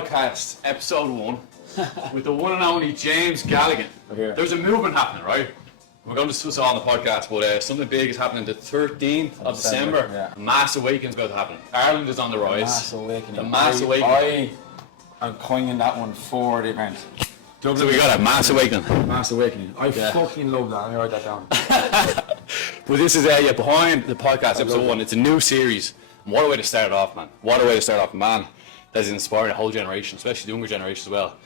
podcast, episode 1, with the one and only James Galligan. There's a movement happening, right? We're going to discuss it on the podcast, but something big is happening the 13th of December. Yeah. Mass awakening is going to happen. Ireland is on the rise. Mass awakening. The mass awakening. I am coining that one for the event. So we got a mass awakening. Mass awakening. I fucking love that. I write that down. Well, this is behind the podcast, episode 1. It's a new series. And what a way to start it off, man. What a way to start off, man. That's inspiring a whole generation, especially the younger generation as well.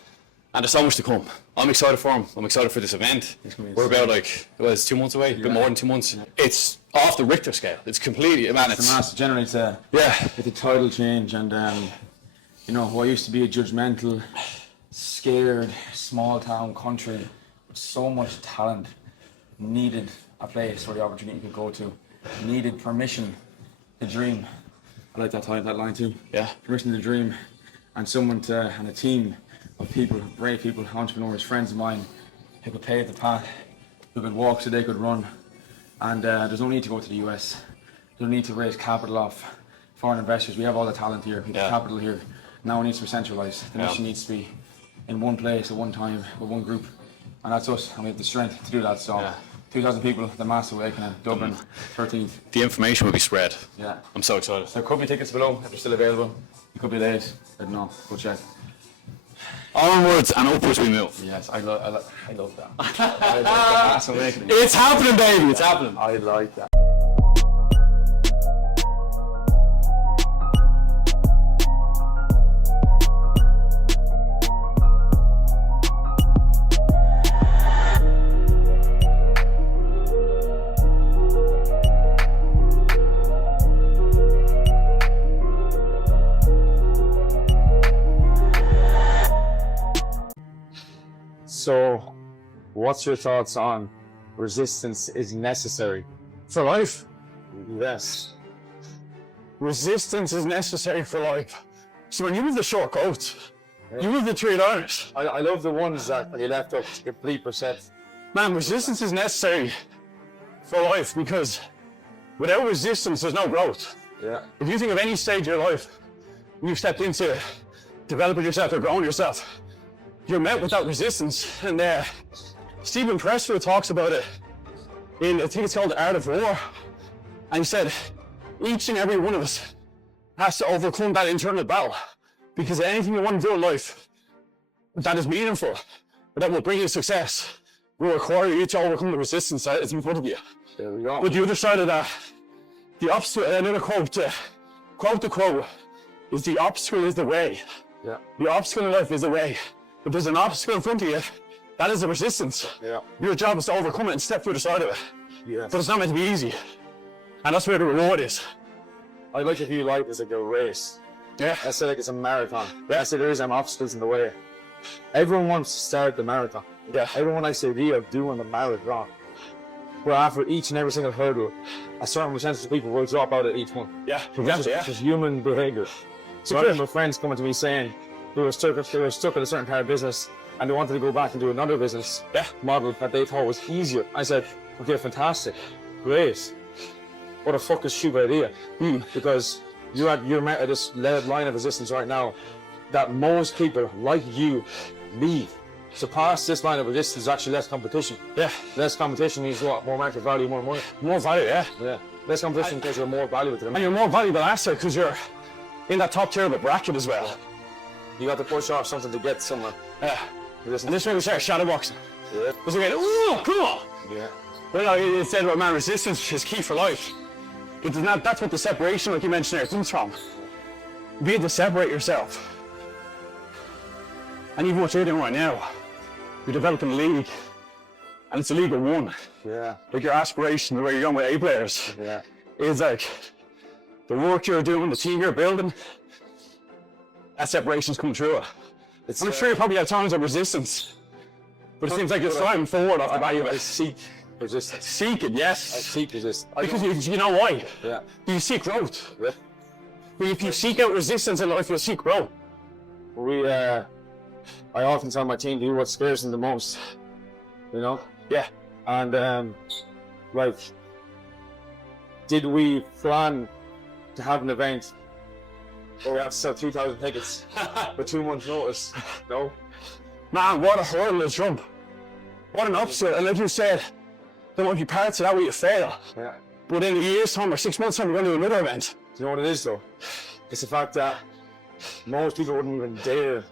And there's so much to come. I'm excited for him. I'm excited for this event. We're about it was 2 months away, a bit more than 2 months. Yeah. It's off the Richter scale. It's completely, man. It's a mass. It generates a tidal change, and what used to be a judgmental, scared, small town country with so much talent needed a place where the opportunity could go to, needed permission to dream. I like that line too. Yeah. Permission to dream, and and a team of people, brave people, entrepreneurs, friends of mine, who could pave the path, who could walk so they could run. And there's no need to go to the US. There's no need to raise capital off foreign investors. We have all the talent here, we have capital here. Now it needs to be centralised. The mission needs to be in one place at one time with one group. And that's us, and we have the strength to do that. So 2,000 people, the mass awakening, Dublin, 13th. The information will be spread. Yeah. I'm so excited. There could be tickets below if they're still available. It could be late. I don't know. Go check. Onwards and upwards we move. Yes, I love that. I love the mass awakening. It's happening, baby. It's happening. I like that. So, what's your thoughts on resistance is necessary? For life? Yes. Resistance is necessary for life. So when you move the short coats, you move the 3 liners. I love the ones that you left up to complete percent. Man, resistance is necessary for life because without resistance, there's no growth. Yeah. If you think of any stage of your life, when you've stepped into developing yourself or growing yourself, you're met with that resistance. And Stephen Pressfield talks about it in, I think it's called The Art of War. And he said, each and every one of us has to overcome that internal battle, because anything you want to do in life that is meaningful, or that will bring you success, will require you to overcome the resistance that is in front of you. There we go. But the other side of that, the obstacle, another quote to quote, is the obstacle is the way. Yeah. The obstacle in life is the way. If there's an obstacle in front of you, that is a resistance. Yeah. Your job is to overcome it and step through the side of it. Yeah. But it's not meant to be easy. And that's where the reward is. I like to view life as like a race. Yeah. I say like it's a marathon. Yeah. I say there is some obstacles in the way. Everyone wants to start the marathon. Yeah. Everyone likes the idea of doing the marathon. But after each and every single hurdle, a certain percentage of people will drop out at each one. Yeah, exactly. It's just human behavior. So I remember friends coming to me saying they were stuck at a certain kind of business and they wanted to go back and do another business model that they thought was easier. I said, okay, fantastic, great. What a fucking stupid idea. Because you're met at this line of resistance right now that most people like you leave. So past this line of resistance is actually less competition. Yeah. Less competition means what? More market value, more money. More value, yeah. Yeah. Less competition because you're more valuable to them. And you're more valuable asset because you're in that top tier of the bracket as well. You got to push off something to get somewhere. Yeah. And this is where we start shadowboxing. Yeah. Because we get, ooh, cool. Yeah. Well, it said about man, resistance is key for life. But that's what the separation, like you mentioned there, comes from. Be able to separate yourself. And even what you're doing right now, you're developing a league. And it's a league of one. Yeah. Like your aspiration, where you're going with A players, is like the work you're doing, the team you're building, that separation's coming through it. I'm sure you probably have times of resistance, but it seems like you're sliding forward off the back of it. I seek resistance. Seek it, yes. I seek resistance. Because you know why? Yeah. You seek growth. Yeah. If you seek out resistance in life, you'll seek growth. I often tell my team, do what scares them the most. You know? Yeah. And, did we plan to have an event or we have to sell 2,000 tickets with 2 months' notice. No. Man, what a hurdle to jump. What an upset. And like you said, there might be parts of that where you fail. Yeah. But in a year's time or 6 months' time, we're going to do another event. Do you know what it is though? It's the fact that most people wouldn't even dare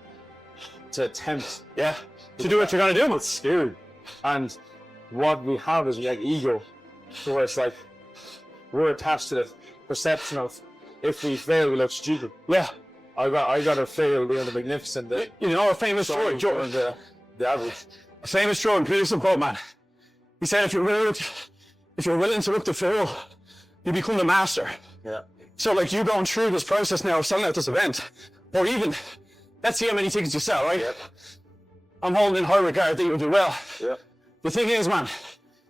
to attempt Yeah. To do what you're going to do. it's scary. And what we have is like ego. So it's like we're attached to the perception of if we fail, we look stupid. Yeah. I got to fail doing the magnificent. You know, a famous story, Joe. The average. A famous Jordan Peterson quote, man. He said, if you're willing to look the fool, you become the master. Yeah. So like you going through this process now of selling out this event, or even, let's see how many tickets you sell, right? Yep. I'm holding in high regard that you'll do well. Yeah. The thing is, man,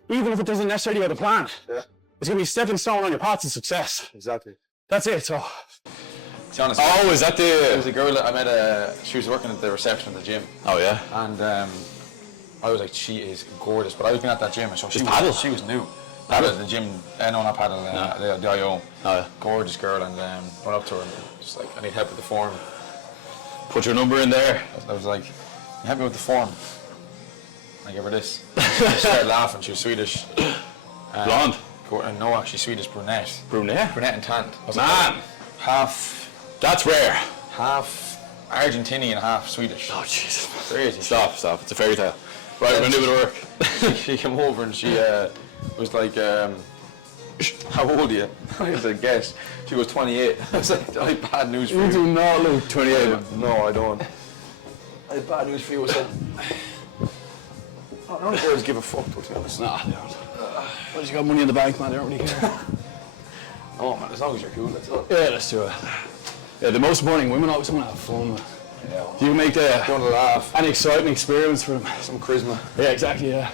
even if it doesn't necessarily have a plan, Yeah. it's going to be a stepping stone on your path to success. Exactly. That's it, so. To be honest, Oh, is that there was the? a girl that I met. She was working at the reception at the gym, Oh yeah. and I was like, she is gorgeous. But I was been at that gym, and so Just paddle? she was new. Paddle at the gym. No, not paddle. The IO. Oh yeah. Gorgeous girl, and went up to her and just like, I need help with the form. Put your number in there. I was like, help me with the form. I gave her this. She started laughing. She was Swedish. Blonde. No, actually Swedish brunette. Brunette. Brunette and tanned. I was like, Man, half that's rare. Argentinian, half Swedish. Oh Jesus. Crazy. Stop. It's a fairy tale. Right, we're gonna do a bit of work. She came over and she was like, how old are you? I said, guess. She was 28. I was like, I have bad news for you. You do not look 28. No, I don't. I have bad news for you. I said, I don't think girls give a fuck, to be honest. Nah, they don't. Well, you got money in the bank, man. They don't really care. Oh man, as long as you're cool, that's all. Yeah, let's do it. Yeah, the most important, women always want to have fun. Yeah, Do you make don't laugh. an exciting experience for them? Some charisma. Yeah, exactly. Yeah.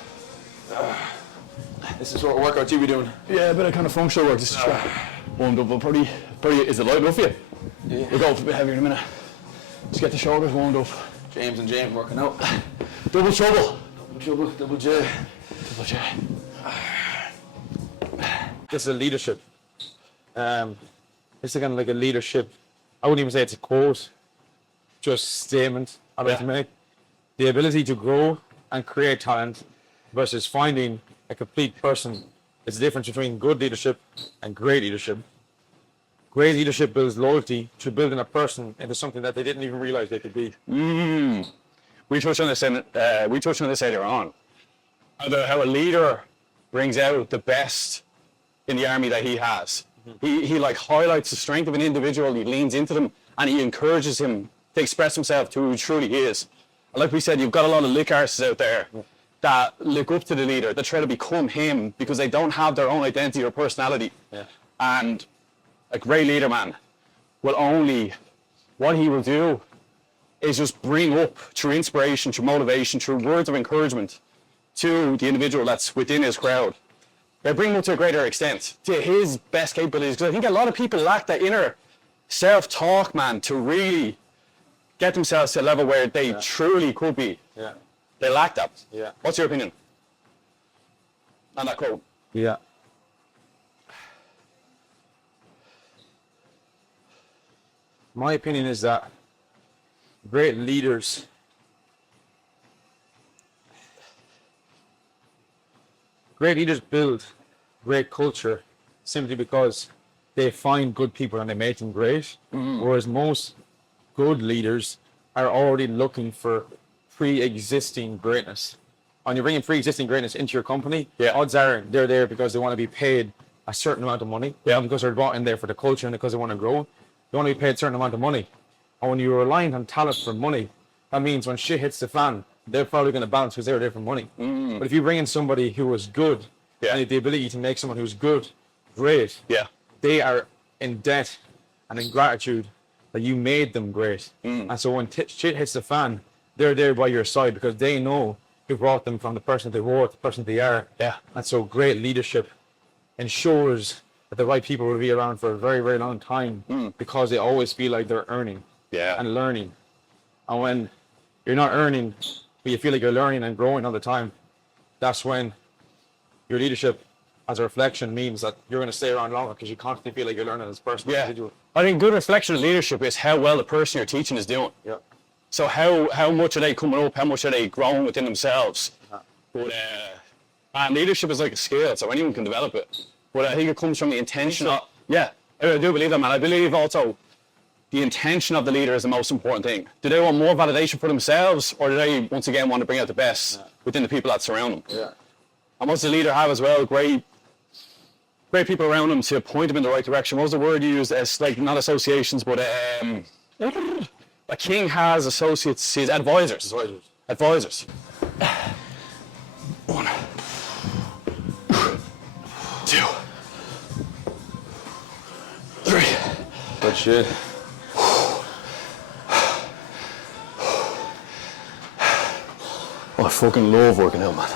This is what workout you be doing. Yeah, a bit of kind of functional work. Just to try. Warmed up. Well, probably. Is it light enough for you? Yeah. We'll go for a bit heavier in a minute. Just get the shoulders warmed up. James and James working out. Double trouble. Double J. Double J. This is a leadership. It's kind of like a leadership. I wouldn't even say it's a quote, just statement I'd like to make. The ability to grow and create talent versus finding a complete person. It's the difference between good leadership and great leadership. Great leadership builds loyalty to building a person into something that they didn't even realize they could be. We touched on this earlier on. How a leader brings out the best in the army that he has. He like highlights the strength of an individual, he leans into them, and he encourages him to express himself to who he truly is. And like we said, you've got a lot of lick arses out there that look up to the leader, that try to become him because they don't have their own identity or personality. Yeah. And a great leader, man, what he will do is just bring up through inspiration, through motivation, through words of encouragement to the individual that's within his crowd. They bring him to a greater extent, to his best capabilities. Because I think a lot of people lack that inner self-talk, man, to really get themselves to a level where they truly could be. Yeah. They lack that. Yeah. What's your opinion on that quote? Yeah. My opinion is that great leaders build great culture simply because they find good people and they make them great. Whereas most good leaders are already looking for pre-existing greatness. When you're bringing pre-existing greatness into your company, odds are they're there because they want to be paid a certain amount of money. Yeah, because they're brought in there for the culture and because they want to grow. They want to be paid a certain amount of money. And when you're reliant on talent for money, that means when shit hits the fan, they're probably going to bounce because they're there for money. But if you bring in somebody who was good, and the ability to make someone who's good, great, they are in debt and in gratitude that you made them great. And so when shit hits the fan, they're there by your side because they know who brought them from the person they were to the person they are. Yeah. And so great leadership ensures that the right people will be around for a very, very long time because they always feel like they're earning and learning. And when you're not earning, but you feel like you're learning and growing all the time, that's when your leadership as a reflection means that you're going to stay around longer because you constantly feel like you're learning as a person. Yeah. I think good reflection of leadership is how well the person you're teaching is doing. Yeah. So how much are they coming up? How much are they growing within themselves? But and leadership is like a skill, so anyone can develop it. But I think it comes from the intention. Yeah, I do believe that, man. I believe also the intention of the leader is the most important thing. Do they want more validation for themselves, or do they once again want to bring out the best within the people that surround them? Yeah. And what's the leader have as well? Great people around him to point him in the right direction. What was the word you used? As like not associations, but a king has associates, his advisors. Advisors. 1, 2, 3. Good shit. Oh, I fucking love working out, man.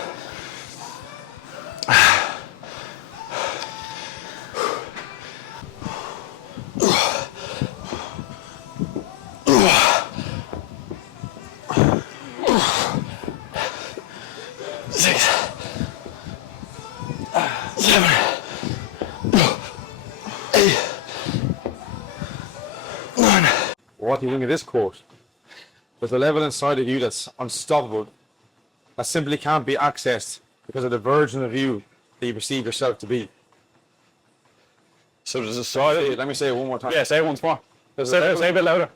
What do you think of this quote? There's a level inside of you that's unstoppable, that simply can't be accessed because of the version of you that you perceive yourself to be. So there's a side. Let me say it one more time. Yeah, say it once more. Say a bit louder.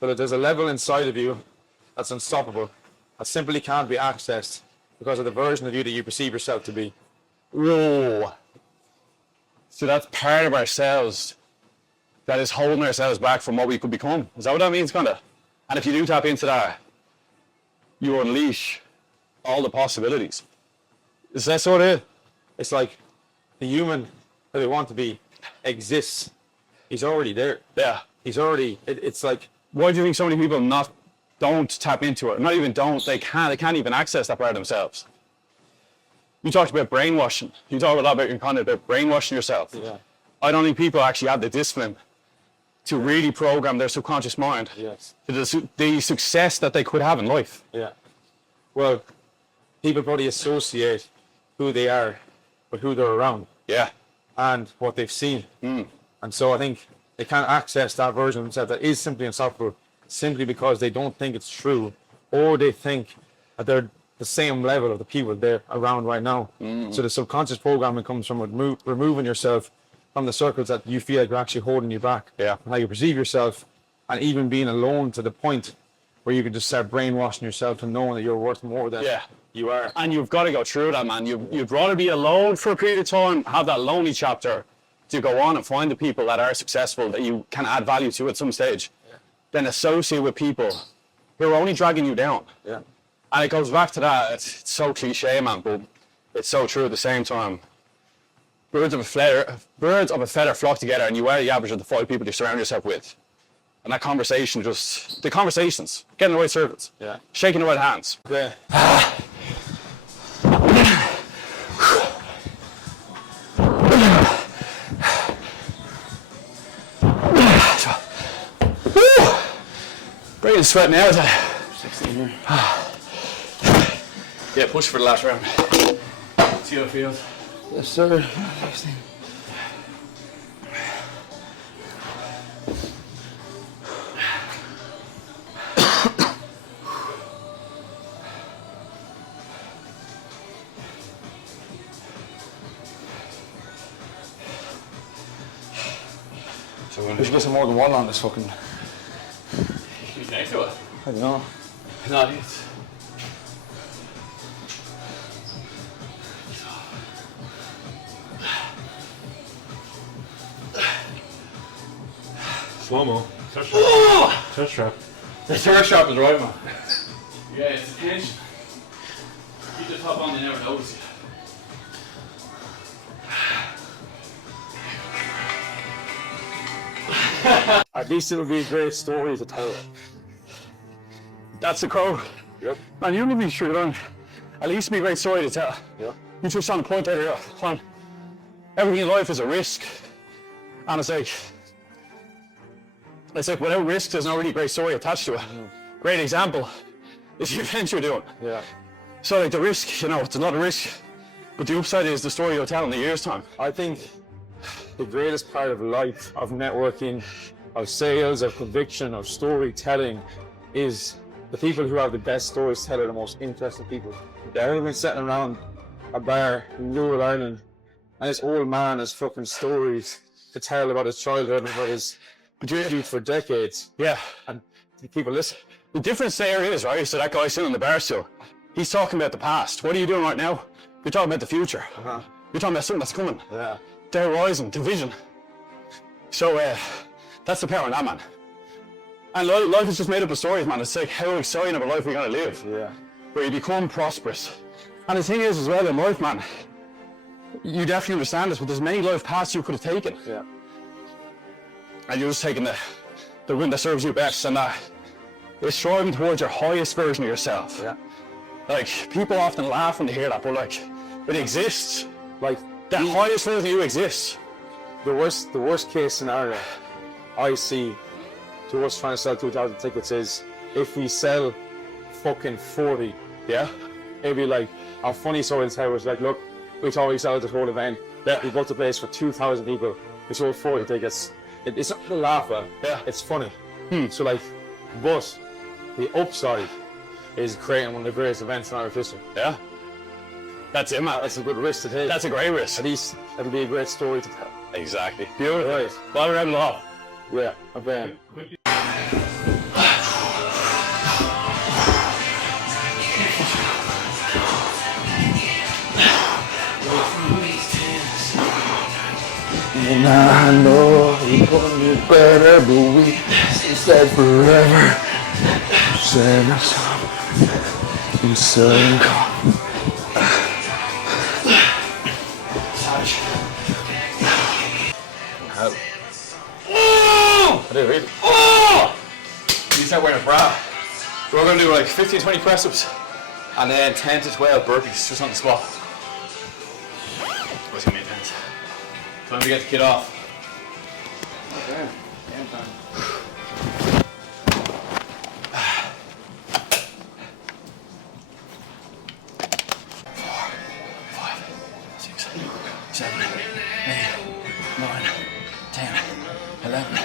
So that there's a level inside of you that's unstoppable, that simply can't be accessed because of the version of you that you perceive yourself to be. Whoa. So that's part of ourselves that is holding ourselves back from what we could become. Is that what that means, kinda? And if you do tap into that, you unleash all the possibilities. Is that sort of it? It's like the human that we want to be exists. He's already there. Yeah. He's already, it's like, Why do you think so many people don't tap into it? Not even don't, they can't even access that part of themselves. You talked about brainwashing. You talk a lot about your content about brainwashing yourself. Yeah. I don't think people actually have the discipline to really program their subconscious mind yes. to the success that they could have in life. Yeah. Well, people probably associate who they are with who they're around. Yeah. And what they've seen. And so I think they can't access that version of themselves that is simply unstoppable simply because they don't think it's true, or they think that they're the same level of the people they're around right now. So the subconscious programming comes from removing yourself from the circles that you feel like are actually holding you back. Yeah. And how you perceive yourself, and even being alone to the point where you can just start brainwashing yourself and knowing that you're worth more than you are. And you've got to go through that, man. You'd rather be alone for a period of time, have that lonely chapter to go on and find the people that are successful that you can add value to at some stage, than associate with people who are only dragging you down. Yeah. And it goes back to that. It's so cliche, man, but it's so true at the same time. Birds of a feather flock together, and you are the average of the 5 people you surround yourself with. And that conversation, the conversations, getting the right circles, shaking the right hands. Yeah. Braden's sweating out. 16 here. Yeah, push for the last round. See how it feels. Yes, sir. 16. So We should get some more than one on this fucking. Who's next to it? I don't know. No, it's... Slow-mo. Touch trap. The third trap is right, man. Yeah, it's the tension. Keep the top on, you never notice it. At least it'll be a great story to tell. That's the code. Yep. Man, you need to be sure on. At least it'll be a great story to tell. Yeah. You touched on the point there, on everything in life is a risk. And it's like without risk, there's no really great story attached to it. Great example is the event you're doing. Yeah. So like the risk, it's another risk. But the upside is the story you'll tell in a year's time. I think the greatest part of life, of networking, of sales, of conviction, of storytelling is the people who have the best stories to tell are the most interesting people. They've been sitting around a bar in rural Ireland and this old man has fucking stories to tell about his childhood and about his youth for decades. Yeah. And people listen. The difference there is, right, so that guy sitting on the bar stool, he's talking about the past. What are you doing right now? You're talking about the future. You're talking about something that's coming. Yeah. The horizon, the vision. So that's the power in that, man. And life is just made up of stories, man. It's like, how exciting of a life we're gonna live. Yeah. Where you become prosperous. And the thing is as well in life, man, you definitely understand this, but there's many life paths you could have taken. Yeah. And you're just taking the route that serves you best, and it's striving towards your highest version of yourself. Yeah. Like, people often laugh when they hear that, but like, it exists. Like, The highest version of you exists. the worst case scenario I see to us trying to sell 2,000 tickets is if we sell fucking 40, Yeah? it'd be like a funny story to tell was like, look, we thought we sold the whole event. Yeah. We booked the place for 2,000 people. We sold 40 tickets. It's not to laugh at. Yeah. It's funny. So like, but the upside is creating one of the greatest events in our history. Yeah? That's it, man. That's a good risk to take. That's a great risk. At least it'll be a great story to tell. Exactly. Beautiful. Right. Bother out law. Yeah. Okay. And I know he put me better, but we said forever. Said us up in Southern Cal. I did really. Oh! You start wearing a bra. We're going to do like 15, 20 press ups and then 10 to 12 burpees just on the spot. What's going to be intense? Time to get the kid off. Okay. Six, 7, 8, 9, 10, 11,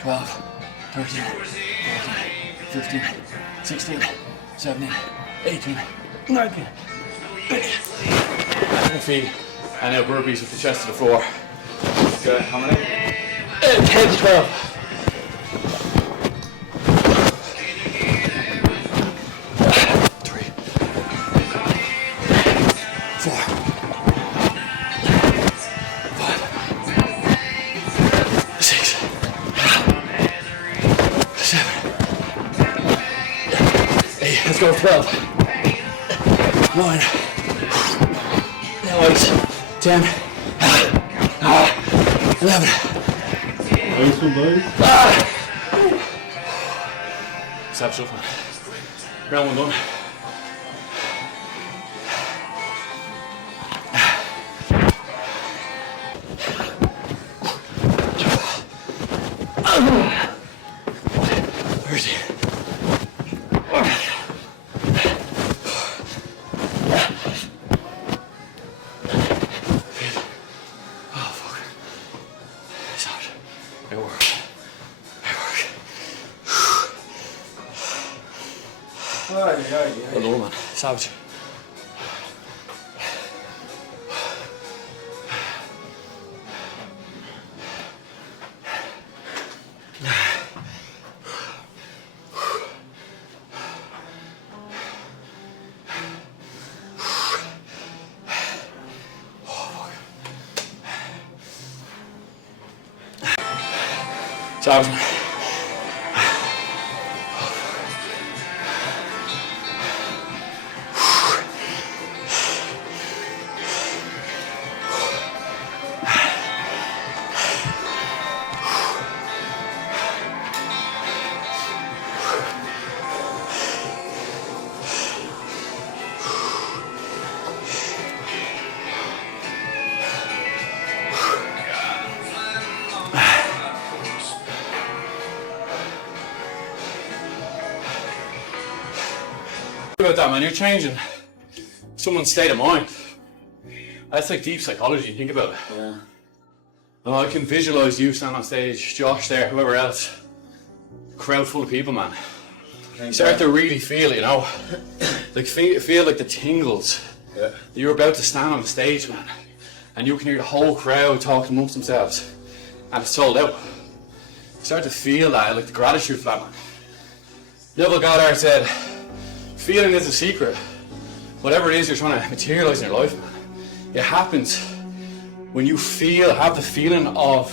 12, 13, 14, 15, 16, 17, 18, 19. Feet and now burpees with the chest to the floor. Okay, how many? 10 to 12. Let's go 12. 9. Now 8. 10. 11. Stop shuffling. Round one done. Hello, man. Savage. Savage, man. About that, man, you're changing someone's state of mind. That's like deep psychology, think about it. Yeah. Oh, I can visualise you standing on stage, Josh there, whoever else. Crowd full of people, man. You start to really feel it, you know? Like feel like the tingles. Yeah. You're about to stand on the stage, man. And you can hear the whole crowd talking amongst themselves. And it's sold out. You start to feel that, like the gratitude for that, man. Neville Goddard said, feeling is the secret. Whatever it is you're trying to materialise in your life, man. It happens when you have the feeling of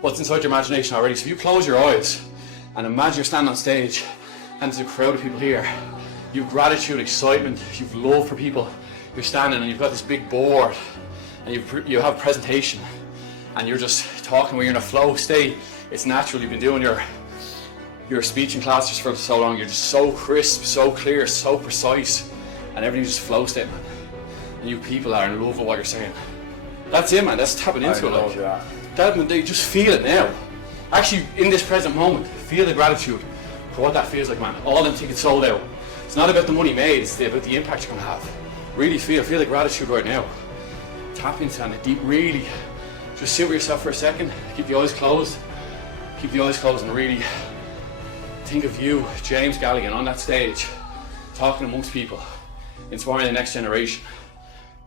what's inside your imagination already. So if you close your eyes and imagine you're standing on stage and there's a crowd of people here, you've gratitude, excitement, you've love for people. You're standing and you've got this big board and you have a presentation and you're just talking where you're in a flow state. It's natural. You've been doing your speech in classes for so long. You're just so crisp, so clear, so precise, and everything's just flow state, man. And you people are in love with what you're saying. That's it, man. That's tapping into it. Like that, you just feel it now. Actually, in this present moment, feel the gratitude for what that feels like, man. All them tickets sold out. It's not about the money made. It's about the impact you're gonna have. Really feel the gratitude right now. Tap into it deep. Really, just sit with yourself for a second. Keep the eyes closed. Keep the eyes closed and really think of you, James Galligan, on that stage, talking amongst people, inspiring the next generation.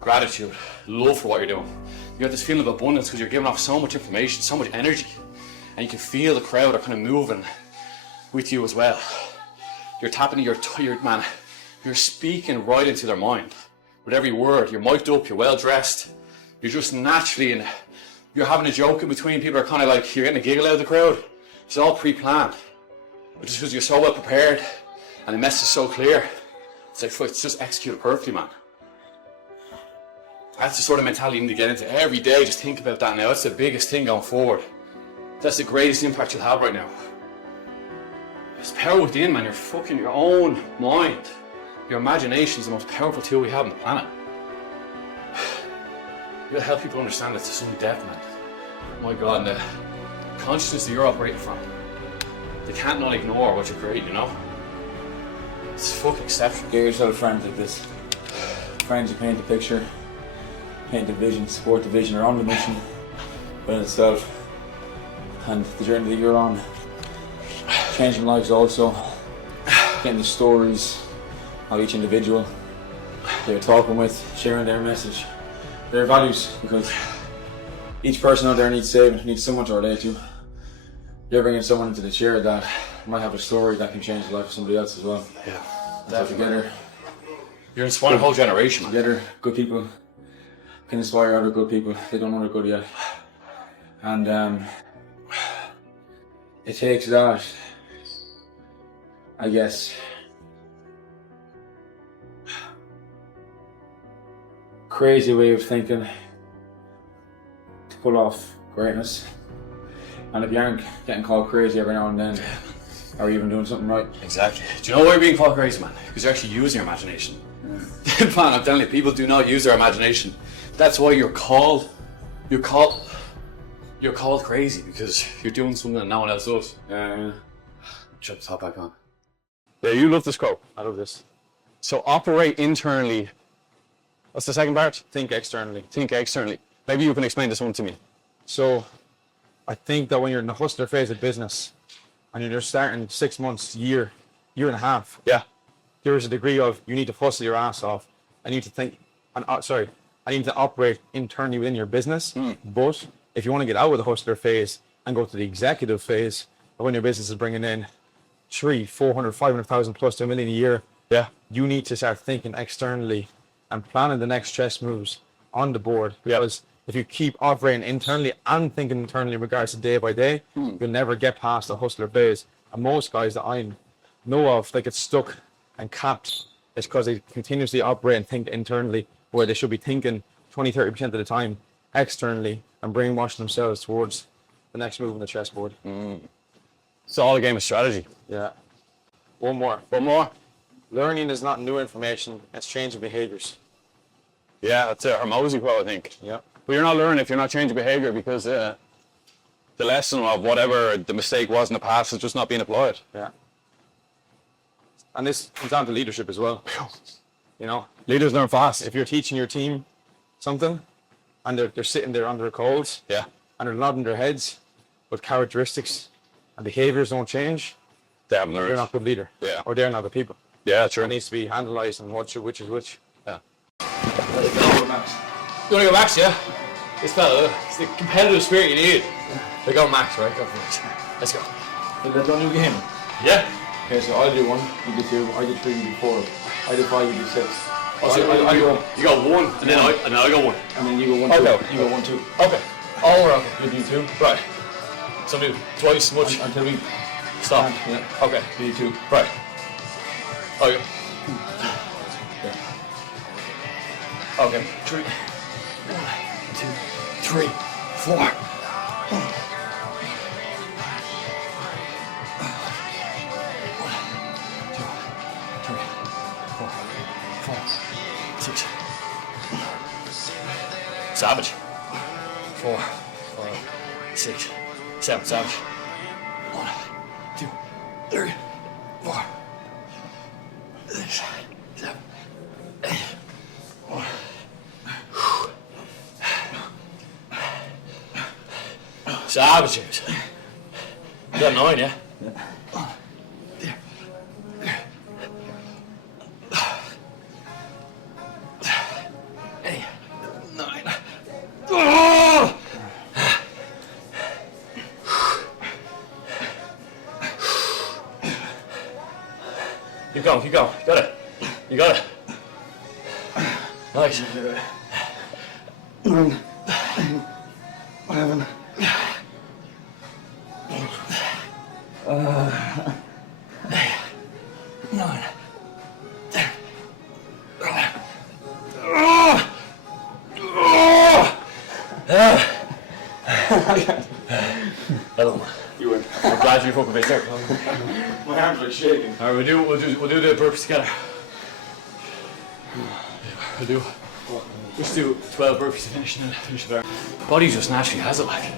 Gratitude, love for what you're doing. You have this feeling of abundance because you're giving off so much information, so much energy, and you can feel the crowd are kind of moving with you as well. You're tapping into your man. You're speaking right into their mind with every word. You're mic'd up. You're well dressed. You're just naturally in. You're having a joke in between. People are kind of like you're getting a giggle out of the crowd. It's all pre-planned, but just because you're so well prepared and the message is so clear, it's like it's just executed perfectly, man. That's the sort of mentality you need to get into every day. Just think about that now. That's the biggest thing going forward. That's the greatest impact you'll have right now. It's power within, man. You're fucking your own mind. Your imagination is the most powerful tool we have on the planet. You gotta help people understand it to some depth, man. My God, and the consciousness that you're operating from, they can't not ignore what you're creating, you know? It's fucking exceptional. Get yourself friends like this. Friends who paint the picture, paint the vision, support the vision, are on the mission within itself. And the journey that you're on, changing lives also, getting the stories of each individual they're talking with, sharing their message, their values, because each person out there needs saving, needs someone to relate to. You're bringing someone into the chair that might have a story that can change the life of somebody else as well. Yeah, so together, you're inspiring a whole generation, man. Together, good people can inspire other good people. They don't know they're good yet. And it takes that, I guess, crazy way of thinking to pull off greatness. And if you aren't getting called crazy every now and then, are you even doing something right? Exactly. Do you know why you're being called crazy, man? Because you're actually using your imagination. Yeah. Man, I'm telling you, people do not use their imagination. That's why you're called crazy, because you're doing something that no one else does. Shut the top back on. Yeah, you love this quote. I love this. So operate internally. What's the second part? Think externally. Think externally. Maybe you can explain this one to me. So, I think that when you're in the hustler phase of business, and you're just starting 6 months, year and a half, Yeah. there is a degree of you need to hustle your ass off. I need to think, I need to operate internally within your business. But if you want to get out of the hustler phase and go to the executive phase, when your business is bringing in 300, 400, 500,000 plus to $1 million a year, Yeah. you need to start thinking externally and planning the next chess moves on the board. Because if you keep operating internally and thinking internally in regards to day by day, you'll never get past the hustler phase. And most guys that I know of, they get stuck and capped. It's because they continuously operate and think internally, where they should be thinking 20, 30% of the time externally and brainwashing themselves towards the next move on the chessboard. It's all a game of strategy. Yeah. One more. Learning is not new information, it's changing behaviors. Yeah, that's a Hormozy quote, I think. Yeah. But you're not learning if you're not changing behavior, because the lesson of whatever the mistake was in the past is just not being applied. Yeah. And this comes down to leadership as well. You know, Leaders learn fast. if you're teaching your team something, and they're sitting there under a cold, Yeah. and they're nodding their heads, but characteristics and behaviors don't change, They haven't learned. they're not good leader. Yeah. Or they're not the people. Yeah, true. It needs to be analysed and which is which. Yeah. Go, Max. You want to go Max, yeah? This fella, it's the competitive spirit you need. We go Max, right? Go for it. Let's go. Let's do a new game. Yeah. Okay, so I'll do 1, you do 2, I do 3, you do 4, I do 5, you do 6. Oh, so I go, you got 1, and then I go 1. and then you go 1, 2. Okay. You go 1, 2. Okay. All around. You do 2. Right. So do twice as much. Until we Stop. Yeah. Okay. You do 2. Right. Okay. Okay. 3. 1, 2, 3, 4. Savage. 4, 5, 6, 7. Savage. 1, 2, 3, 4, 6, 7, 8. 1. Savage, James. You got 9, yeah? Keep going, keep going. Got it. You got it. Nice. 9, 11. 9, 10, 11. You win. I'm glad you fucking made there. My arms are shaking. Alright, we'll do the burpees together. We'll do. Just do 12 burpees to finish and then finish there. Body just naturally has it like.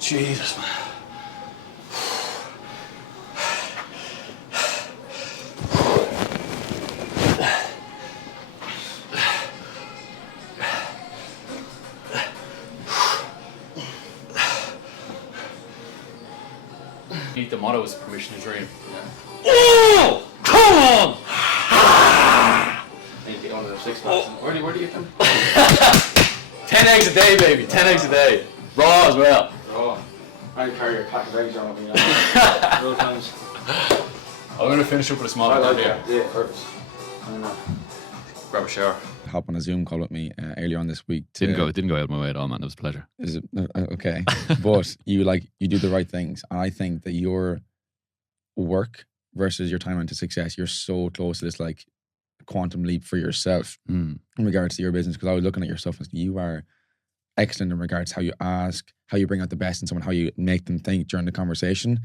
Jesus, man. The motto is permission to dream. Yeah. Oh! Come on! I need to get one of those 6 packs. Where do you get them? 10 eggs a day, baby. 10 eggs a day. Raw as well. Oh, I carry a pack of eggs around with me now. Real times. I'm going to finish up with a small I like one that. Yeah, perfect. I don't know. Grab a shower. Hop on a Zoom call with me earlier on this week. Didn't go out of my way at all, man. It was a pleasure. Is it okay? But you do the right things. And I think that your work versus your timeline to success, you're so close to this like quantum leap for yourself in regards to your business. Because I was looking at your stuff and you are excellent in regards to how you ask, how you bring out the best in someone, how you make them think during the conversation.